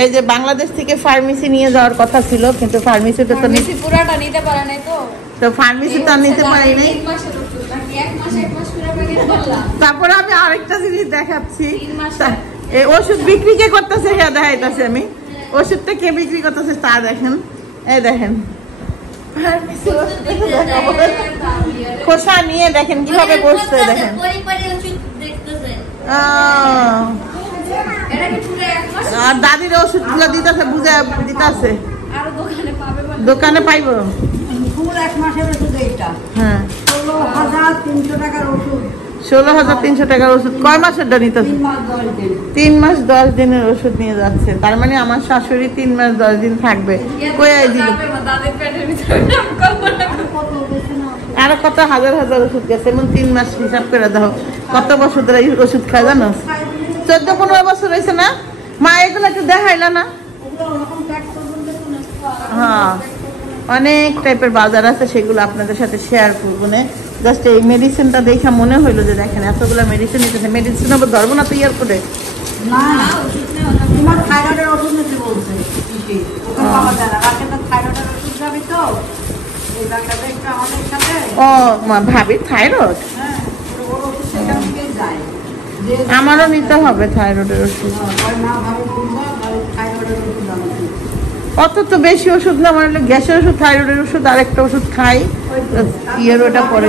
এই যে বাংলাদেশ থেকে ফার্মেসি নিয়ে যাওয়ার কথা ছিল, কিন্তু ফার্মেসিতে তো পুরাটা নিতে পারে নাই তো ফার্মেসি তো নিতে পারি নাই। তারপরে আমি আরেকটা জিনিস দেখাচ্ছি, এই ওষুধ বিক্রি কে করতেছে হ্যাঁ দেখাইতেছে, আমি ওষুধটা কে বিক্রি করতেছে তা দেখেন। এই দেখেন খোসা নিয়ে দেখেন কিভাবে বসছে, দেখেন আর দাদির ওষুধ গুলো দিতেছে, বুঝে দিতেছে দোকানে পাইব। হ্যাঁ 16,300 টাকার ওষুধ। কয় মাসের নিতেছে? 3 মাস 10 দিনের ওষুধ নিয়ে যাচ্ছে। তার মানে আমার শাশুড়ি 3 মাস 10 দিন থাকবে। কই দিল আরো কত হাজার হাজার ওষুধ গেছে, এমন 3 মাস হিসাব করে দাও কত বছর ধরে ওষুধ খায় জানো? 14-15 বছর হয়েছে না মা? এগুলো একটু দেখাইলা না? হ্যাঁ অনেক টাইপের বাজার আছে, সেগুলো আপনাদের সাথে শেয়ার করবো না। জাস্ট এই মেডিসিনটা দেখা মনে হইলো যে দেখেন এতগুলো মেডিসিন নিতেছে। মেডিসিন আবার ধরবো না তো এয়ারপোর্টে? ও ভাবি থাইরয়েড? আমারও নিতে হবে থাইরয়েডের ওষুধ। অত তো বেশি ওষুধ না, আমার গ্যাসের ওষুধ, থাইরয়েডের ওষুধ, আর একটা ওষুধ খাই ইয়ের ওটা পরে।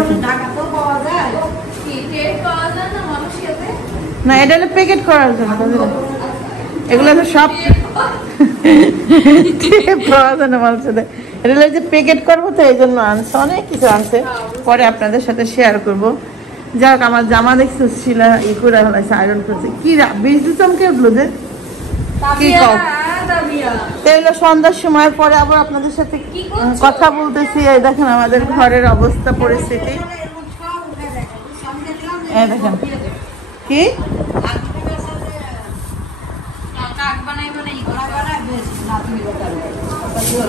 না এটা হলো প্যাকেট করার জন্য, এগুলো তো সব পাওয়া যায় না মানুষের। এটা হলো যে প্যাকেট করবো তো এই জন্য আনছে, অনেক কিছু আনছে, পরে আপনাদের সাথে শেয়ার করবো। যাক আমার জামা দেখছি ছিল ই করে হলাইছে, আয়রন করছে। কি বীজ চমকে উঠলো যে কি কও? তাহলে সন্ধ্যার সময় পরে আবার আপনাদের সাথে কথা বলতেছি। এই দেখেন আমাদের ঘরের অবস্থা পরিস্থিতি, এই দেখেন কি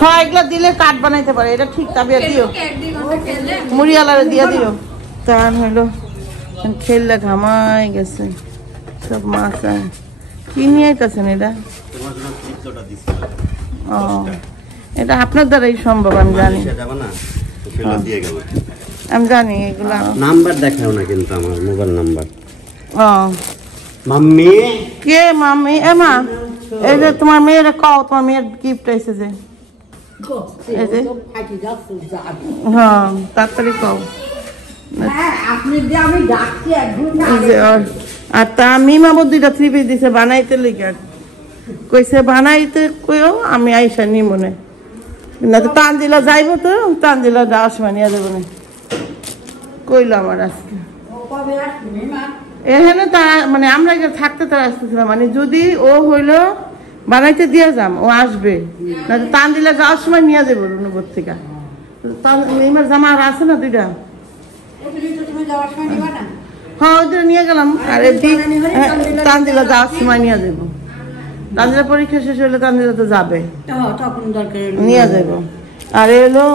হ্যাঁ এগুলো দিলে কাঠ বানাইতে পারে, এটা ঠিক। তাবিয়া দিও, মুড়িওয়ালারে দিয়ে দিও। তার হইলো খেললে ঘামাই গেছে সব মাছ। কি নিয়ে আইতেছেন এটা? ও এটা আপনার দ্বারাই সম্ভব, আমি জানি, আমি জানি এগুলা নাম্বার দেখাও না কিন্তু আমার মোবাইল নাম্বার। ও মাম্মি কে? মাম্মি এ মা, এই যে তোমার মেয়ের কও, তোমার মেয়ের গিফট এসেছে। হ্যাঁ তাড়াতাড়ি কও। আর তা মিমা বুদ্ধিটা 3 পিস দিছে বানাইতে লিখে, কইছে বানাইতে কইও আমি আইসা নি মনে না তো তানজিলা যাইব, তো তানজিলা যাওয়ার সময় নিয়ে যাবো না কইলো আমার আজকে। এখানে তা মানে আমরা থাকতে তারা আসতেছিলাম, মানে যদি ও হইলো বানাইতে দিয়ে যাম ও আসবে, না তো তানজিলা যাওয়ার সময় নিয়ে যাবো অনুভব থেকে। মিমার জামা আর আছে না 2টা, হ্যাঁ ওই নিয়ে গেলাম। আর তানজিলা যাওয়ার সময় নিয়ে যাবো, তানজিলা পরীক্ষা শেষ হলে তানজিলা তো যাবে, নিয়ে যাবো। আর এলো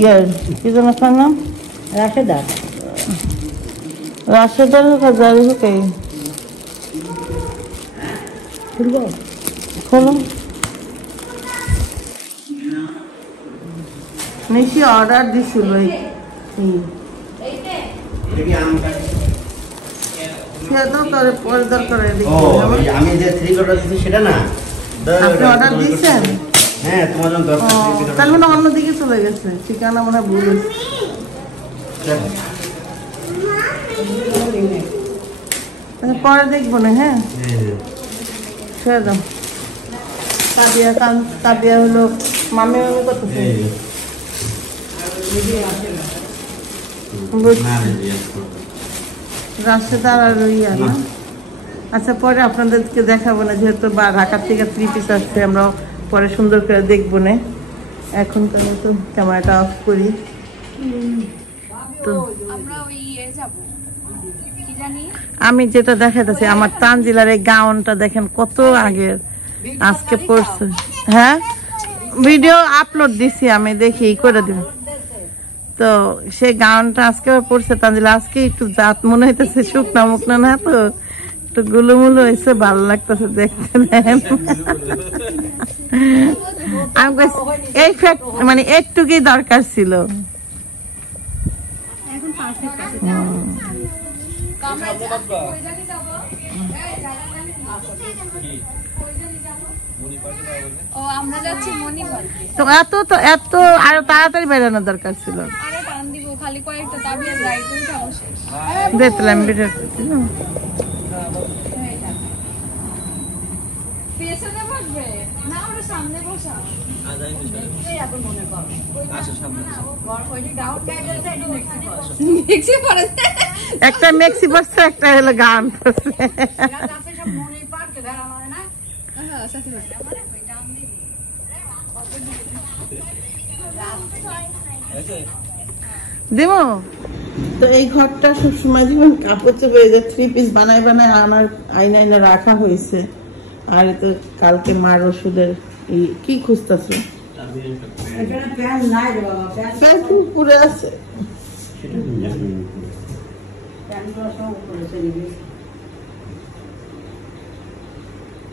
ইয়ার কি যেন তার নাম, রাশেদার। রাশেদার হাজার হুকে খোলো নিশি অর্ডার দিছিল। আমি যে 3 অর্ডার দিছি সেটা না, আপনি অর্ডার দিয়েছেন? হ্যাঁ তোমার জন্য দরকার। তার মানে অন্যদিকে চলে গেছে, ঠিকানা মনে হয় ভুল হয়েছে। পরে দেখবো না। হ্যাঁ তাবিয়া হলো মামি মামি করতেছে। রাশেদার আর ইয়া না। আচ্ছা পরে আপনাদেরকে দেখাবো না, যেহেতু ঢাকা থেকে 3 পিস আসছে, আমরা পরে সুন্দর করে দেখবো না। এখন তাহলে তো ক্যামেরাটা অফ করি। তো আমি যেটা দেখাইতেছি আমার তানজিলার এই গাউনটা দেখেন কত আগের, আজকে পড়ছে। হ্যাঁ ভিডিও আপলোড দিছি আমি, দেখি করে দিব। তো সেই গাউনটা আজকে পড়ছে তানজিলা, আজকে একটু জাত মনে হইতেছে, শুকনা মুখনা না তো একটু গুলুমুলু হয়েছে, ভালো লাগতেছে দেখতে। এই মানে একটুকুই দরকার ছিল। তো এত আরো তাড়াতাড়ি বেরোনোর দরকার ছিল। দেখলাম একটা মেক্সি পড়ছে, একটা হলো গান পড়ছে। দেবো তো এই ঘরটা সবসময় যেমন কাপড় চোপড় 3 পিস বানায় বানায় আমার আয়না রাখা হয়েছে। আর তো কালকে মার ওষুধের কি খুঁজতেছে, পুরে আছে।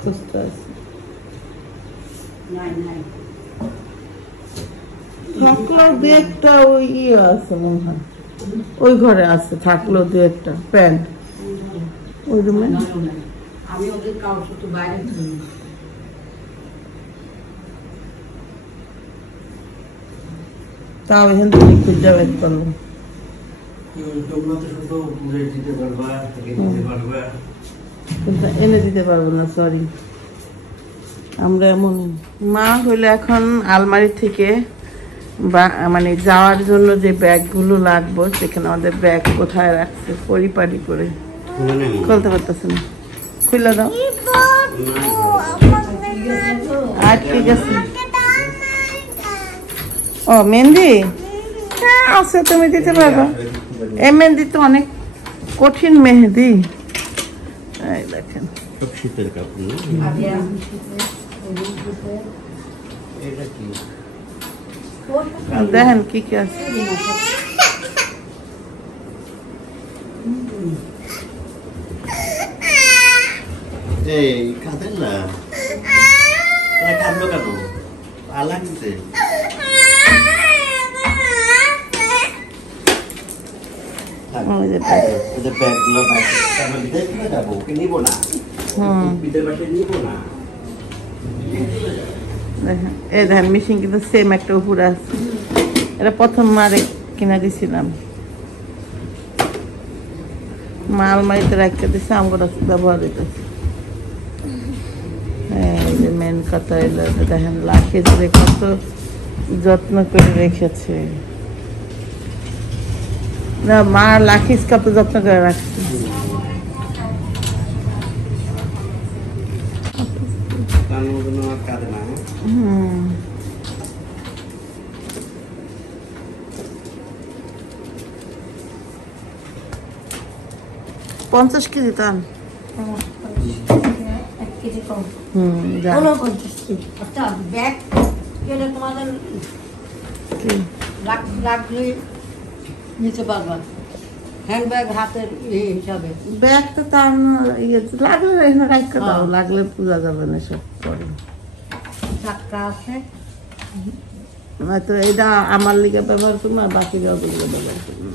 খুঁজতে আছে, থাকলো দু একটা ওই আছে মনে হয়, ওই ঘরে আছে, থাকলো দু একটা প্যান্ট ওই রুমে। আমি ওদের কাউকে তো বাইরে তাও এখান থেকে খুঁজে বের করবো। এনে দিতে পারবো না, সরি। আমরা এমন মা হইলে এখন আলমারি থেকে মানে যাওয়ার জন্য যে ব্যাগগুলো লাগবে, সেখানে আমাদের ব্যাগ কোথায় রাখছে পরিপাটি করে খুলতে পারতেছে না। খুলে দাও। আর ঠিক আছে। ও মেহেন্দি আছে, তুমি দিতে পারবে। এই মেহেন্দি তো অনেক কঠিন মেহেন্দি। এই দেখেন শীতের কাপড়, দেখেন কি কি আছে। কাঁদেলা কাঁদলো কাঁদো লাগছে। এই দেখেন মেশিন কিন্তু সেম একটা উপরে আছে। এটা প্রথম মারে কিনা দিছিলাম, মা আলমারিতে রাখতে দিচ্ছে, আমরা ব্যবহার দিতেছি। মেন কথা এলো, দেখেন লাখে ধরে কত যত্ন করে রেখেছে। না মা লাখিস কত যত্ন করে রাখছে। হুম 50 কেজি টান। ব্যাগ তো তার লাগলে এখানে রাখতে দাও, লাগলে পূজা যাবে না সব করে। হয়তো এটা আমার লিগে ব্যবহার করবো, আর বাকি ওগুলো ব্যবহার করবো।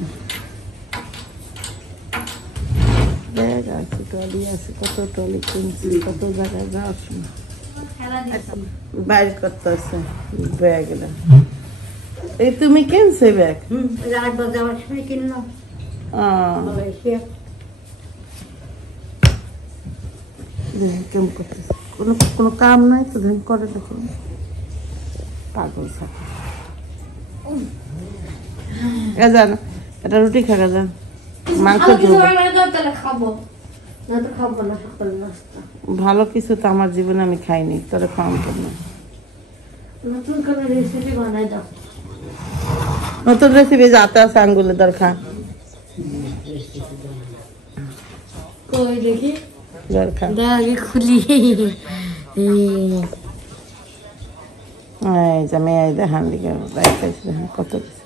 ব্যাগ আছে, ট্রলি আছে, কত ট্রলি কিনছি, কত জায়গায় যাচ্ছি, বাইর করতে আছে ব্যাগ। এই তুমি কিনছে ব্যাগ? কিনলাম। কেমন করতেছে, কোনো কাম নাই তো ধ্যান করে। দেখো পাগল থাকে। গাজান এটা রুটি খা, গাজান মাংস ভালো কিছু তো আমার জীবনে আমি খাইনি, তোরা খাওয়াবো না। নতুন রেসিপি যাতে আছে আঙ্গুলের দরকার। খুলি দেখান দিকে কত কিছু।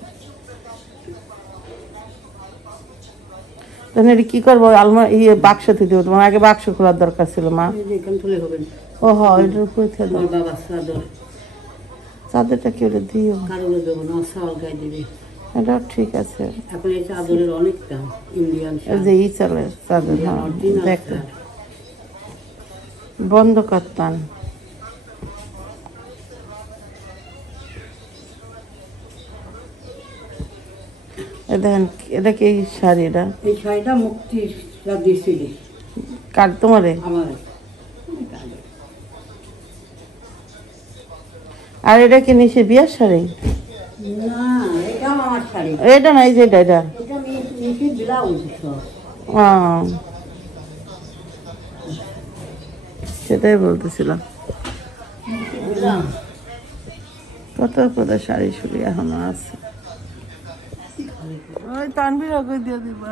তাহলে এটা কি করবো? আলমারি ইয়ে বাক্স থেকে দেবো? তোমার আগে বাক্স খোলার দরকার ছিল মা। ও হ্যাঁ, এটার উপরে চাদরটা কি ওটা দিও? এটা ঠিক আছে। যে ই চলে চাদর, হ্যাঁ দেখতে বন্ধ করতাম। দেখেন এটা কি শাড়ি? এটা এই শাড়িটা মুক্তি দিয়েছিলি কার? তোমারে? আমার। আর এটা কি নিচে বিয়ার শাড়ি? না, এটা আমার শাড়ি। এটা না, এই যে এটা এটা নিচে ব্লাউজ। সেটাই বলতেছিলাম। কত কত শাড়ি শুড়ি এখনো আছে। ওই তানভীর আগে দিয়ে দিবা।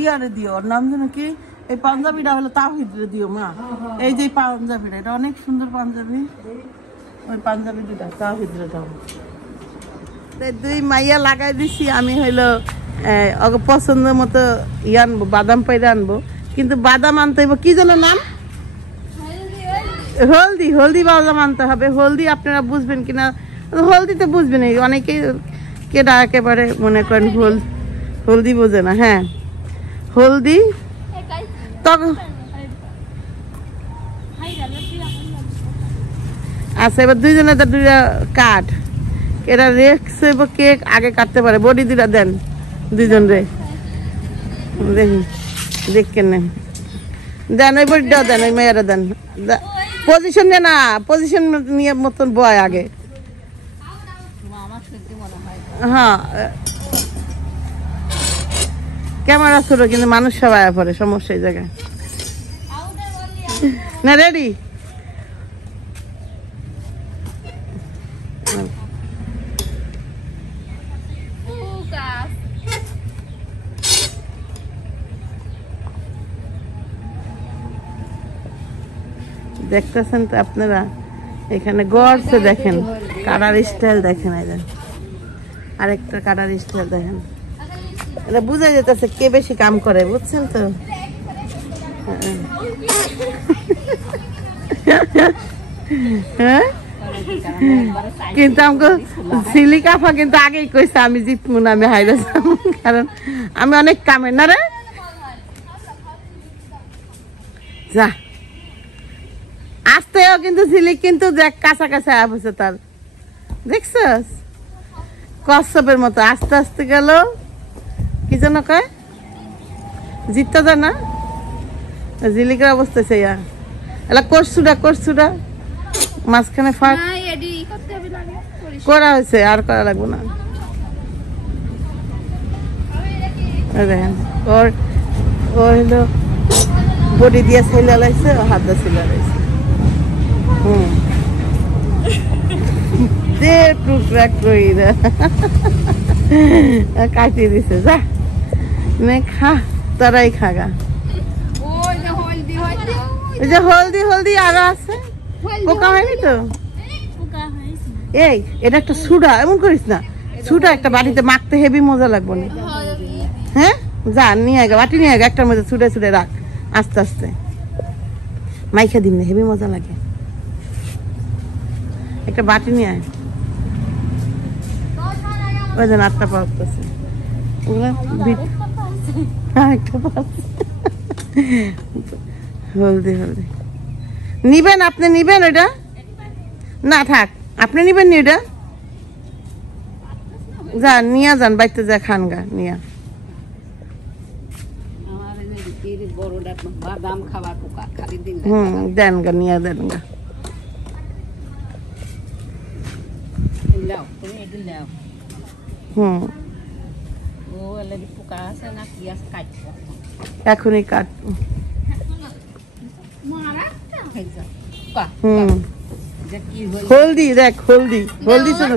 ইয়ারে দিও, ওর নাম যেন কি? এই পাঞ্জাবিটা হলো তাওহিদরে দিও মা। এই যে পাঞ্জাবিটা, এটা অনেক সুন্দর পাঞ্জাবি। ওই পাঞ্জাবি দুটা তাওহিদরে দাও। দুই মাইয়া লাগাই দিছি আমি, হইলো পছন্দ মতো আনবো, বাদাম পাইরে আনবো। কিন্তু বাদাম আনতে হইব কি যেন নাম? হলদি। হলদি বাদাম আনতে হবে। হলদি আপনারা বুঝবেন কিনা? হলদি তো বুঝবেন, অনেকেই কেডা একেবারে মনে করেন হলদি বোঝে না। হ্যাঁ, হলদি। তখন আচ্ছা, এবার দুইজনে তো দুইটা কাঠ। এটা রেক্স কেক আগে কাটতে পারে। বডি দুটা দেন দুইজন রে, দেখি দেখেন না দেন। ওই বডিটাও দেন, ওই মেয়েরা দেন। পজিশন নেয় না, পজিশন নিয়ে মতন বয় আগে। হ্যাঁ, ক্যামেরা ছোট কিন্তু মানুষ সবাই পড়ে, সমস্যা এই জায়গায় না। রেডি? দেখতেছেন তো আপনারা? এখানে গড়ছে দেখেন, কাটার স্টাইল দেখেন। আরেকটা কাটার স্টাইল দেখেন। এটা বুঝা যেতেছে কে বেশি কাম করে, বুঝছেন তো? হ্যাঁ, কিন্তু আমাকে সিলিকাফা কিন্তু আগেই কইছে আমি জিতবো না, আমি হাইরে যাবো, কারণ আমি অনেক কামের না রে। যা আসতেও কিন্তু সিলিক কিন্তু দেখ কাঁচা কাঁচা বসে তার, দেখছস কচ্ছপের মতো আস্তে আস্তে গেল। কি যেন কয়? জিততে যা না, ঝিলিকের অবস্থা সেইয়া। এলা করছুটা মাঝখানে ফাঁক করা হয়েছে, আর করা লাগবো না। দেখেন ওর হলো বডি দিয়ে ছেলে লাইছে, হাত দিয়ে ছেলে লাইছে। টুকরা কইরা কাটিয়ে দিছে। যা নে খা, তারাই খাগা। ওই যে হলদি আরো আছে, পোকা হয়নি তো? এই এটা একটা সুডা, এমন করিস না। সুডা একটা বাটিতে মাখতে হেভি মজা লাগবে না? হ্যাঁ, যা নিয়ে আগে বাটি নিয়ে আগে, একটার মধ্যে ছুটে রাখ, আস্তে আস্তে মাইখা দিন না, হেভি মজা লাগে। একটা বাটি নিয়ে আয়। ওই যে আটটা পাচ্ছে, হলদি নিবেন আপনি? নিবেন ওইটা? না থাক, আপনি নিবেন নি ওইটা? যা নিয়ে যান, বাইতে যা খান গা নিয়া। দেন গা, নিয়ে দেন গা। এখনই কাট। হলদি দেখ, হলদি ছিল।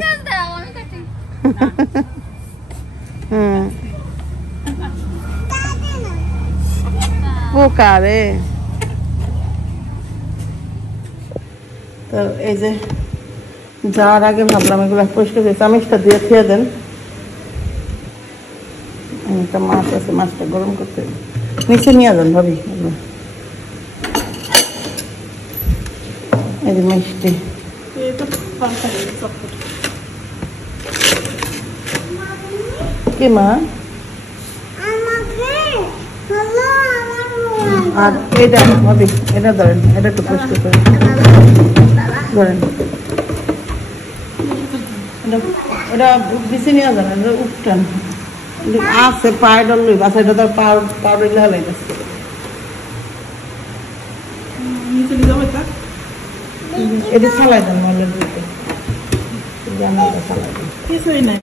পোকা রে। তো এই যে যাওয়ার আগে ভাবলাম এগুলো পরিষ্কার করে চামিচটা দিয়ে খেয়ে দেন। একটা মাছ আছে, মাছটা গরম করতে নিচে নিয়ে যান ভাবি। এই যে মিষ্টি কি মা, আর এটা ভাবি এটা ধরেন, এটা একটু পরিষ্কার করে ধরেন। এটা বেশি নিয়ে যান, এটা উঠটান আছে পাউডার লই বাসা, এটা তো পাউডার হলাই গেছে। এটা চালাই দেন মলের দিতে, জানাটা চালাই দেন, কিছুই নাই।